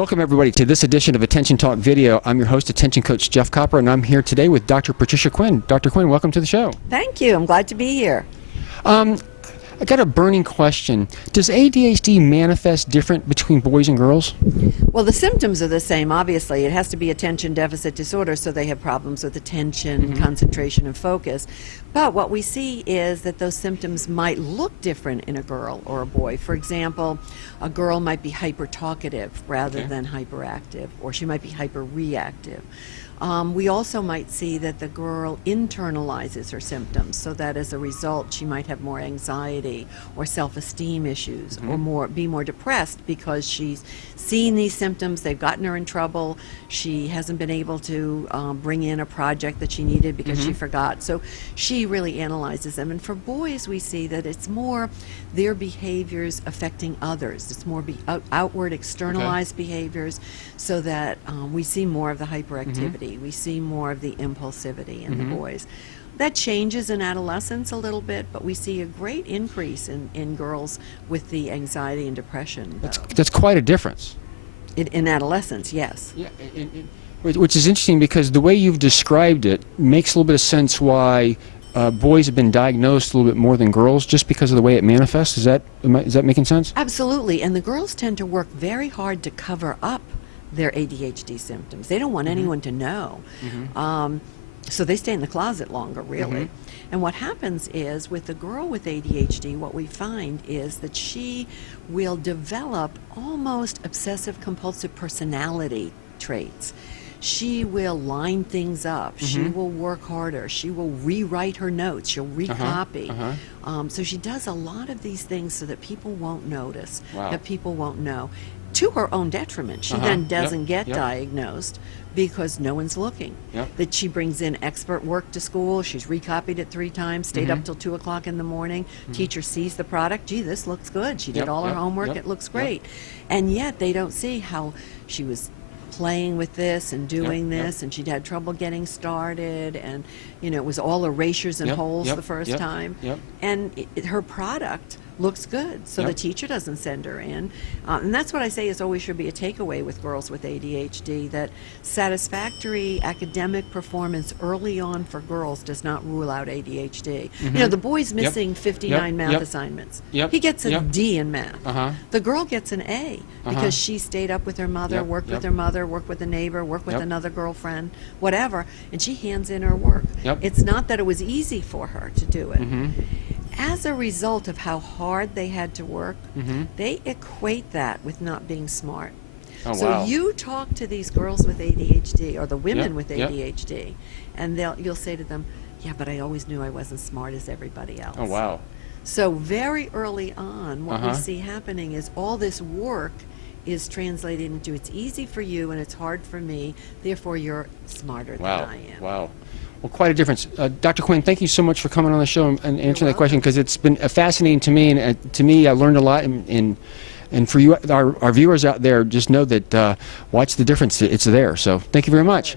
Welcome everybody to this edition of Attention Talk Video. I'm your host, Attention Coach Jeff Copper, and I'm here today with Dr. Patricia Quinn. Dr. Quinn, welcome to the show. Thank you. I'm glad to be here. I got a burning question. Does ADHD manifest different between boys and girls? Well, the symptoms are the same, obviously. It has to be attention deficit disorder, so they have problems with attention, concentration, and focus. But what we see is that those symptoms might look different in a girl or a boy. For example, a girl might be hyper-talkative rather than hyperactive, or she might be hyper-reactive. We also might see that the girl internalizes her symptoms, so that as a result she might have more anxiety or self-esteem issues, or be more depressed because she's seen these symptoms, they've gotten her in trouble, she hasn't been able to bring in a project that she needed because she forgot. So she really analyzes them. And for boys, we see that it's more their behaviors affecting others. It's more outward, externalized behaviors, so that we see more of the hyperactivity. We see more of the impulsivity in the boys. That changes in adolescence a little bit, but we see a great increase in girls with the anxiety and depression. That's quite a difference. In adolescence, yes. Yeah, which is interesting because the way you've described it makes a little bit of sense why boys have been diagnosed a little bit more than girls, just because of the way it manifests. Is that making sense? Absolutely, and the girls tend to work very hard to cover up their ADHD symptoms. They don't want anyone to know. So they stay in the closet longer, really. And what happens is, with the girl with ADHD, what we find is that she will develop almost obsessive-compulsive personality traits. She will line things up. She will work harder. She will rewrite her notes. She'll recopy. So she does a lot of these things so that people won't notice, that people won't know. To her own detriment. She then doesn't get diagnosed because no one's looking. That she brings in expert work to school, she's recopied it 3 times, stayed up till 2 o'clock in the morning, teacher sees the product, gee, this looks good, she did all her homework, it looks great. And yet they don't see how she was playing with this and doing this, and she'd had trouble getting started, and it was all erasures and holes the first time. And her product looks good, so the teacher doesn't send her in. And that's what I say is always should be a takeaway with girls with ADHD, that satisfactory academic performance early on for girls does not rule out ADHD. The boy's missing 59 math assignments. He gets a D in math. The girl gets an A because she stayed up with her mother, worked with her mother, worked with a neighbor, worked with another girlfriend, whatever, and she hands in her work. It's not that it was easy for her to do it. As a result of how hard they had to work, they equate that with not being smart. So you talk to these girls with ADHD, or the women with ADHD, and you'll say to them, yeah, but I always knew I wasn't smart as everybody else. So very early on, what we see happening is all this work is translated into, it's easy for you and it's hard for me, therefore you're smarter than I am. Well, quite a difference. Dr. Quinn, thank you so much for coming on the show and answering that question, because it's been fascinating to me, and to me I learned a lot, and for you, our viewers out there, just know that watch the difference. It's there. So thank you very much.